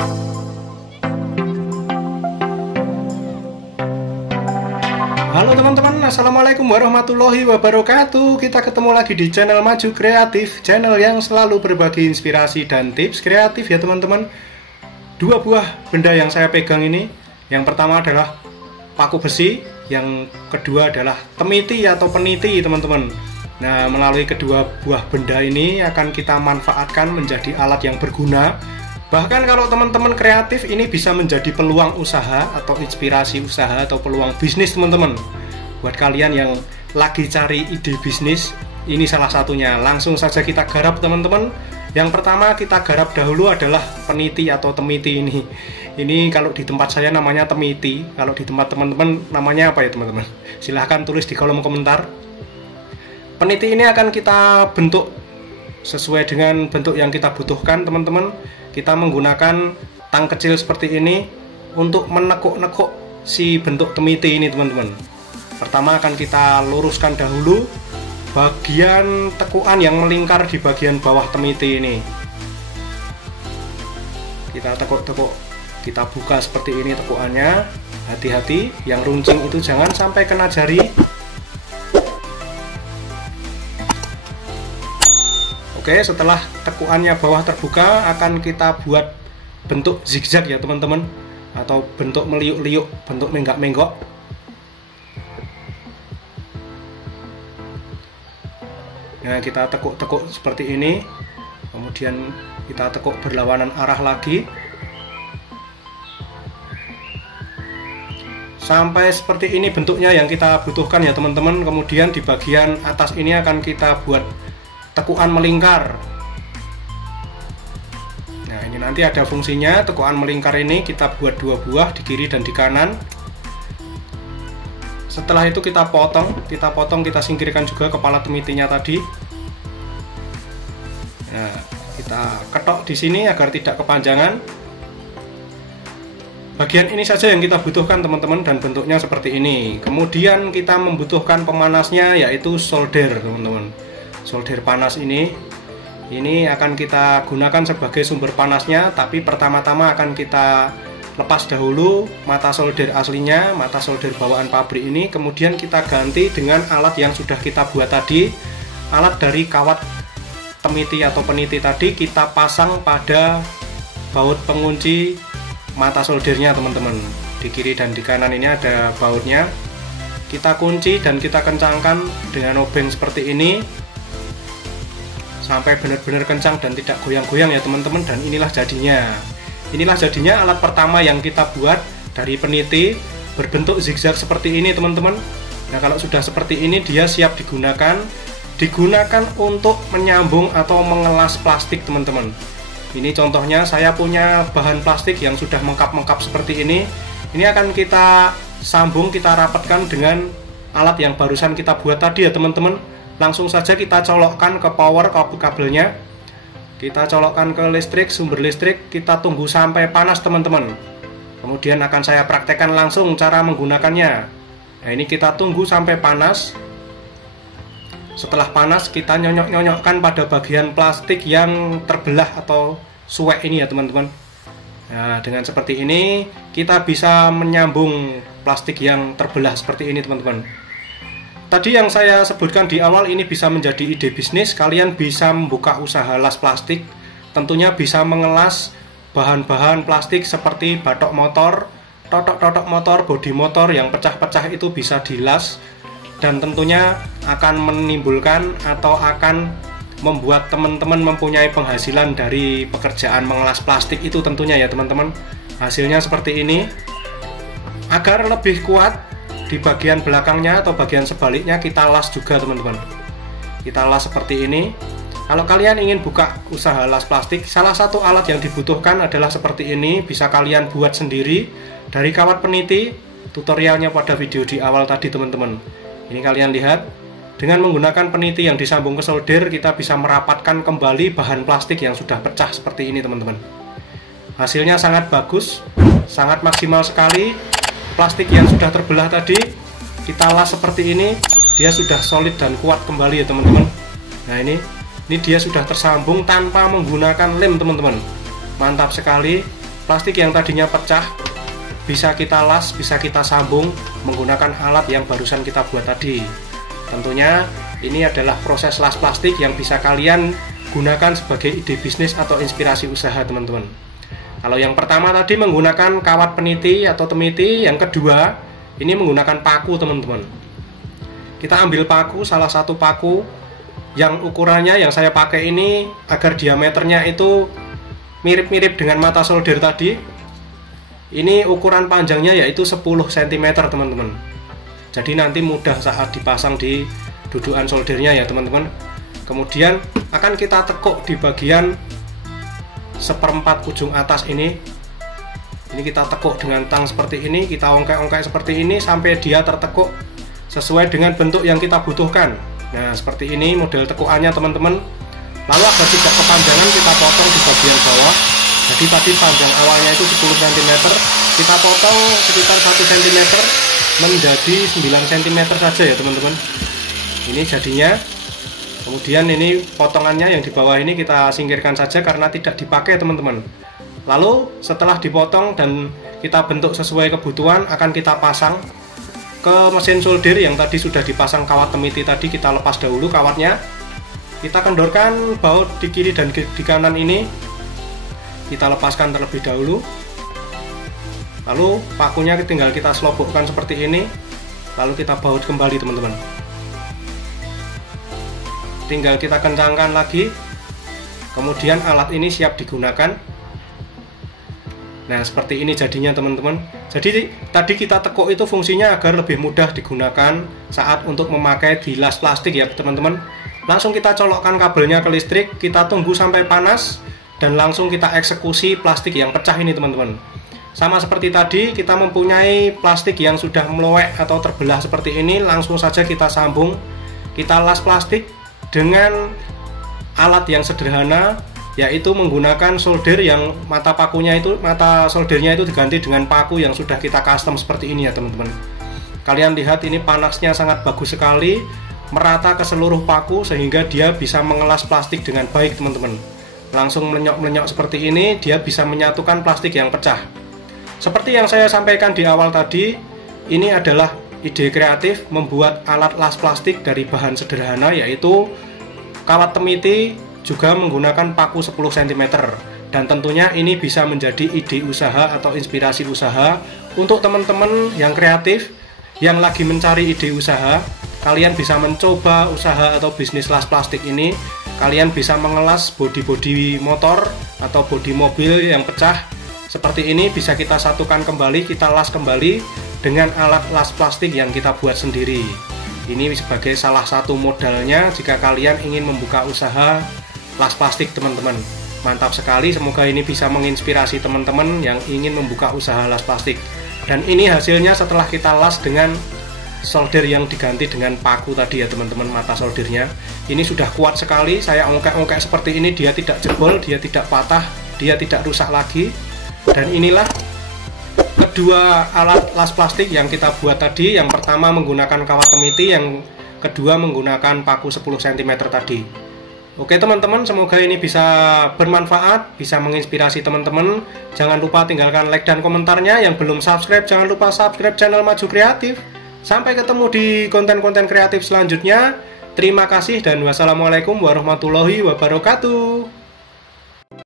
Halo teman-teman, assalamualaikum warahmatullahi wabarakatuh. Kita ketemu lagi di channel Maju Kreatif, channel yang selalu berbagi inspirasi dan tips kreatif ya teman-teman. Dua buah benda yang saya pegang ini, yang pertama adalah paku besi, yang kedua adalah temiti atau peniti teman-teman. Nah, melalui kedua buah benda ini akan kita manfaatkan menjadi alat yang berguna. Bahkan kalau teman-teman kreatif, ini bisa menjadi peluang usaha atau inspirasi usaha atau peluang bisnis teman-teman. Buat kalian yang lagi cari ide bisnis, ini salah satunya. Langsung saja kita garap teman-teman. Yang pertama kita garap dahulu adalah peniti atau temiti ini. Ini kalau di tempat saya namanya temiti. Kalau di tempat teman-teman namanya apa ya teman-teman? Silahkan tulis di kolom komentar. Peniti ini akan kita bentuk sesuai dengan bentuk yang kita butuhkan teman-teman. Kita menggunakan tang kecil seperti ini untuk menekuk-nekuk si bentuk temiti ini teman-teman. Pertama akan kita luruskan dahulu bagian tekukan yang melingkar di bagian bawah temiti ini. Kita tekuk-tekuk, kita buka seperti ini tekukannya. Hati-hati, yang runcing itu jangan sampai kena jari. Oke, setelah tekukannya bawah terbuka, akan kita buat bentuk zigzag ya teman-teman, atau bentuk meliuk-liuk, bentuk menggak-menggok. Nah, kita tekuk-tekuk seperti ini, kemudian kita tekuk berlawanan arah lagi sampai seperti ini bentuknya yang kita butuhkan ya teman-teman. Kemudian di bagian atas ini akan kita buat tekukan melingkar. Nah, ini nanti ada fungsinya. Tekukan melingkar ini kita buat dua buah di kiri dan di kanan. Setelah itu kita potong, kita singkirkan juga kepala temitinya tadi. Nah, kita ketok di sini agar tidak kepanjangan. Bagian ini saja yang kita butuhkan teman-teman, dan bentuknya seperti ini. Kemudian kita membutuhkan pemanasnya, yaitu solder teman-teman. Solder panas ini akan kita gunakan sebagai sumber panasnya, tapi pertama-tama akan kita lepas dahulu mata solder aslinya, mata solder bawaan pabrik ini. Kemudian kita ganti dengan alat yang sudah kita buat tadi, alat dari kawat temiti atau peniti tadi. Kita pasang pada baut pengunci mata soldernya teman-teman. Di kiri dan di kanan ini ada bautnya. Kita kunci dan kita kencangkan dengan obeng seperti ini sampai benar-benar kencang dan tidak goyang-goyang ya teman-teman. Dan inilah jadinya alat pertama yang kita buat dari peniti, berbentuk zigzag seperti ini teman-teman. Nah, kalau sudah seperti ini dia siap digunakan untuk menyambung atau mengelas plastik teman-teman. Ini contohnya, saya punya bahan plastik yang sudah mengkap-mengkap seperti ini. Ini akan kita sambung, kita rapatkan dengan alat yang barusan kita buat tadi ya teman-teman. Langsung saja kita colokkan ke power kabelnya. Kita colokkan ke listrik, sumber listrik. Kita tunggu sampai panas teman-teman. Kemudian akan saya praktekkan langsung cara menggunakannya. Nah, ini kita tunggu sampai panas. Setelah panas kita nyonyok-nyonyokkan pada bagian plastik yang terbelah atau suwek ini ya teman-teman. Nah, dengan seperti ini kita bisa menyambung plastik yang terbelah seperti ini teman-teman. Tadi yang saya sebutkan di awal ini bisa menjadi ide bisnis. Kalian bisa membuka usaha las plastik. Tentunya bisa mengelas bahan-bahan plastik seperti batok motor, totok-totok motor, bodi motor yang pecah-pecah itu bisa dilas. Dan tentunya akan menimbulkan atau akan membuat teman-teman mempunyai penghasilan dari pekerjaan mengelas plastik itu tentunya ya teman-teman. Hasilnya seperti ini. Agar lebih kuat, di bagian belakangnya atau bagian sebaliknya kita las juga teman-teman. Kita las seperti ini. Kalau kalian ingin buka usaha las plastik, salah satu alat yang dibutuhkan adalah seperti ini. Bisa kalian buat sendiri dari kawat peniti. Tutorialnya pada video di awal tadi teman-teman. Ini kalian lihat, dengan menggunakan peniti yang disambung ke solder, kita bisa merapatkan kembali bahan plastik yang sudah pecah seperti ini teman-teman. Hasilnya sangat bagus, sangat maksimal sekali. Plastik yang sudah terbelah tadi kita las seperti ini, dia sudah solid dan kuat kembali ya teman-teman. Nah, ini dia sudah tersambung tanpa menggunakan lem teman-teman. Mantap sekali. plastik yang tadinya pecah bisa kita las, bisa kita sambung menggunakan alat yang barusan kita buat tadi. Tentunya ini adalah proses las plastik yang bisa kalian gunakan sebagai ide bisnis atau inspirasi usaha teman-teman. Kalau yang pertama tadi menggunakan kawat peniti atau temiti, yang kedua ini menggunakan paku teman-teman. Kita ambil paku, salah satu paku yang ukurannya yang saya pakai ini agar diameternya itu mirip-mirip dengan mata solder tadi. Ini ukuran panjangnya yaitu 10 cm teman-teman. Jadi nanti mudah saat dipasang di dudukan soldernya ya teman-teman. Kemudian akan kita tekuk di bagian 1/4 ujung atas ini. Ini kita tekuk dengan tang seperti ini, kita ongkek-ongkek seperti ini sampai dia tertekuk sesuai dengan bentuk yang kita butuhkan. Nah seperti ini model tekukannya teman-teman. Lalu agar tidak kepanjangan kita potong di bagian bawah. Jadi tadi panjang awalnya itu 10 cm, kita potong sekitar 1 cm menjadi 9 cm saja ya teman-teman. Ini jadinya. Kemudian ini potongannya yang di bawah ini kita singkirkan saja karena tidak dipakai teman-teman. Lalu setelah dipotong dan kita bentuk sesuai kebutuhan, akan kita pasang ke mesin solder yang tadi sudah dipasang kawat temiti tadi. Kita lepas dahulu kawatnya, kita kendorkan baut di kiri dan di kanan ini, kita lepaskan terlebih dahulu. Lalu pakunya tinggal kita selobokkan seperti ini, lalu kita baut kembali teman-teman. Tinggal kita kencangkan lagi, kemudian alat ini siap digunakan. Nah seperti ini jadinya teman-teman. Jadi tadi kita tekuk itu fungsinya agar lebih mudah digunakan saat untuk memakai di las plastik ya teman-teman. Langsung kita colokkan kabelnya ke listrik, kita tunggu sampai panas, dan langsung kita eksekusi plastik yang pecah ini teman-teman. Sama seperti tadi, kita mempunyai plastik yang sudah meloek atau terbelah seperti ini, langsung saja kita sambung, kita las plastik dengan alat yang sederhana, yaitu menggunakan solder yang mata soldernya itu diganti dengan paku yang sudah kita custom seperti ini ya teman-teman. Kalian lihat ini panasnya sangat bagus sekali, merata ke seluruh paku sehingga dia bisa mengelas plastik dengan baik teman-teman. Langsung melenyok-melenyok seperti ini, dia bisa menyatukan plastik yang pecah. Seperti yang saya sampaikan di awal tadi, ini adalah ide kreatif membuat alat las plastik dari bahan sederhana, yaitu kawat temiti juga menggunakan paku 10 cm. Dan tentunya ini bisa menjadi ide usaha atau inspirasi usaha untuk teman-teman yang kreatif, yang lagi mencari ide usaha. Kalian bisa mencoba usaha atau bisnis las plastik ini. Kalian bisa mengelas bodi-bodi motor atau bodi mobil yang pecah seperti ini, bisa kita satukan kembali, kita las kembali dengan alat las plastik yang kita buat sendiri. Ini sebagai salah satu modalnya jika kalian ingin membuka usaha las plastik teman-teman. Mantap sekali, semoga ini bisa menginspirasi teman-teman yang ingin membuka usaha las plastik. Dan ini hasilnya setelah kita las dengan solder yang diganti dengan paku tadi ya teman-teman, mata soldernya. Ini sudah kuat sekali, saya ongkek-ongkek seperti ini, dia tidak jebol, dia tidak patah, dia tidak rusak lagi. Dan inilah kedua alat las plastik yang kita buat tadi. Yang pertama menggunakan kawat temiti, yang kedua menggunakan paku 10 cm tadi. Oke teman-teman, semoga ini bisa bermanfaat, bisa menginspirasi teman-teman. Jangan lupa tinggalkan like dan komentarnya. Yang belum subscribe, jangan lupa subscribe channel Maju Kreatif. Sampai ketemu di konten-konten kreatif selanjutnya. Terima kasih dan wassalamualaikum warahmatullahi wabarakatuh.